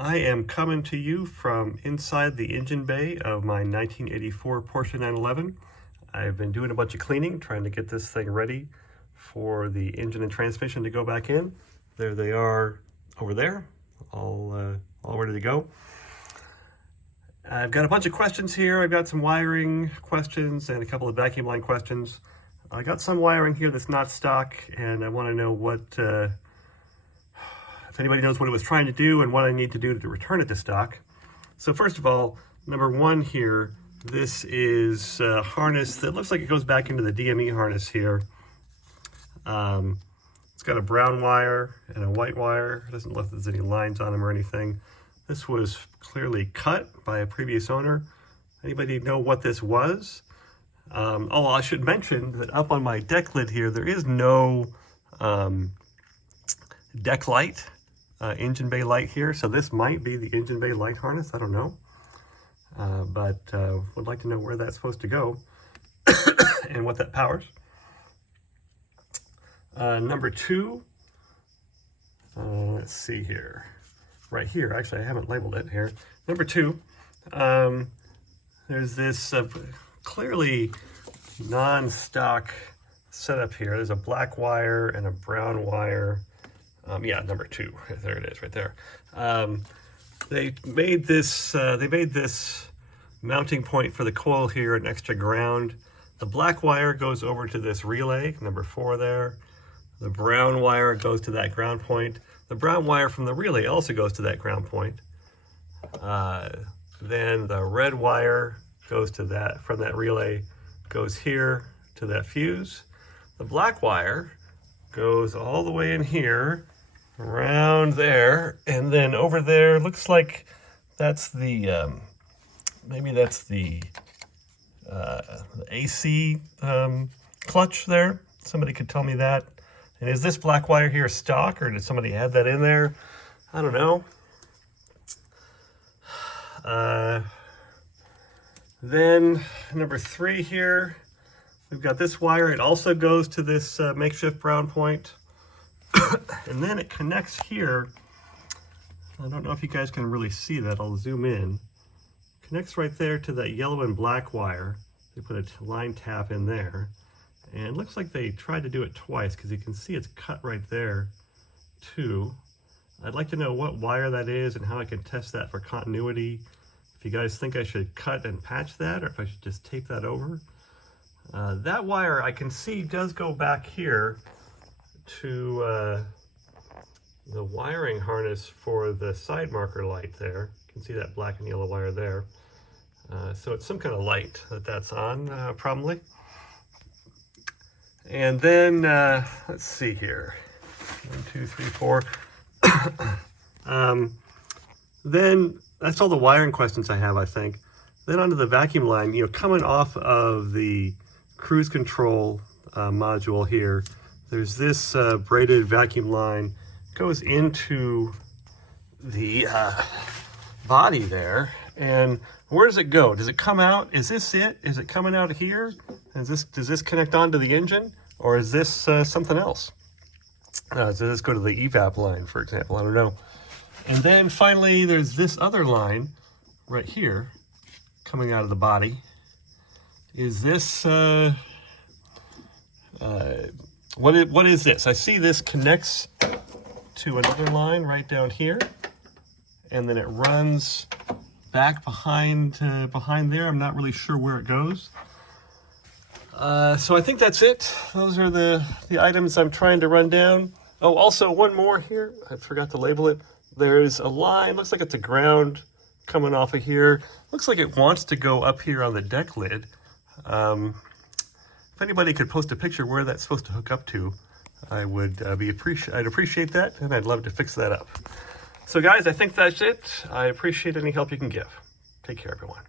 I am coming to you from inside the engine bay of my 1984 Porsche 911. I've been doing a bunch of cleaning, trying to get this thing ready for the engine and transmission to go back in. There they are over there, all ready to go. I've got a bunch of questions here. I've got some wiring questions and a couple of vacuum line questions. I got some wiring here that's not stock, and I want to know what if anybody knows what it was trying to do and what I need to do to return it to stock. So first of all, number one here, this is a harness that looks like it goes back into the DME harness here. It's got a brown wire and a white wire. It doesn't look like there's any lines on them or anything. This was clearly cut by a previous owner. Anybody know what this was? Oh, I should mention that up on my deck lid here, there is no deck light, engine bay light here. So this might be the engine bay light harness. I don't know. But would like to know where that's supposed to go and what that powers. Number two, let's see here. Right here, actually I haven't labeled it here. Number two, there's this clearly non-stock setup here. There's a black wire and a brown wire. Yeah, number two, there it is right there. They made this mounting point for the coil here, an extra ground. The black wire goes over to this relay, number 4 there. The brown wire goes to that ground point. The brown wire from the relay also goes to that ground point. Then the red wire goes to that, from that relay, goes here to that fuse. The black wire goes all the way in here, around there, and then over there, looks like that's the, maybe that's the AC clutch there. Somebody could tell me that. And is this black wire here stock, or did somebody add that in there? I don't know. Then number 3 here, we've got this wire. It also goes to this makeshift brown point. And then it connects here. I don't know if you guys can really see that. I'll zoom in. Connects right there to that yellow and black wire. They put a line tap in there. And it looks like they tried to do it twice, because you can see it's cut right there too. I'd like to know what wire that is and how I can test that for continuity. If you guys think I should cut and patch that, or if I should just tape that over. That wire I can see does go back here to the wiring harness for the side marker light there. You can see that black and yellow wire there. So it's some kind of light that's on, probably. And then, let's see here, 1, 2, 3, 4. Then that's all the wiring questions I have, I think. Then onto the vacuum line, you know, coming off of the cruise control module here, there's this braided vacuum line, goes into the body there. And where does it go? Does it come out? Is this it? Is it coming out here? Does this connect onto the engine? Or is this something else? Does this go to the evap line, for example? I don't know. And then finally, there's this other line right here coming out of the body. Is this, what is this? I see this connects to another line right down here, and then it runs back behind there. I'm not really sure where it goes. So I think that's it. Those are the items I'm trying to run down. Oh, also one more here. I forgot to label it. There's a line, looks like it's a ground coming off of here. Looks like it wants to go up here on the deck lid. If anybody could post a picture where that's supposed to hook up to, I would I'd appreciate that, and I'd love to fix that up. So guys, I think that's it. I appreciate any help you can give. Take care, everyone.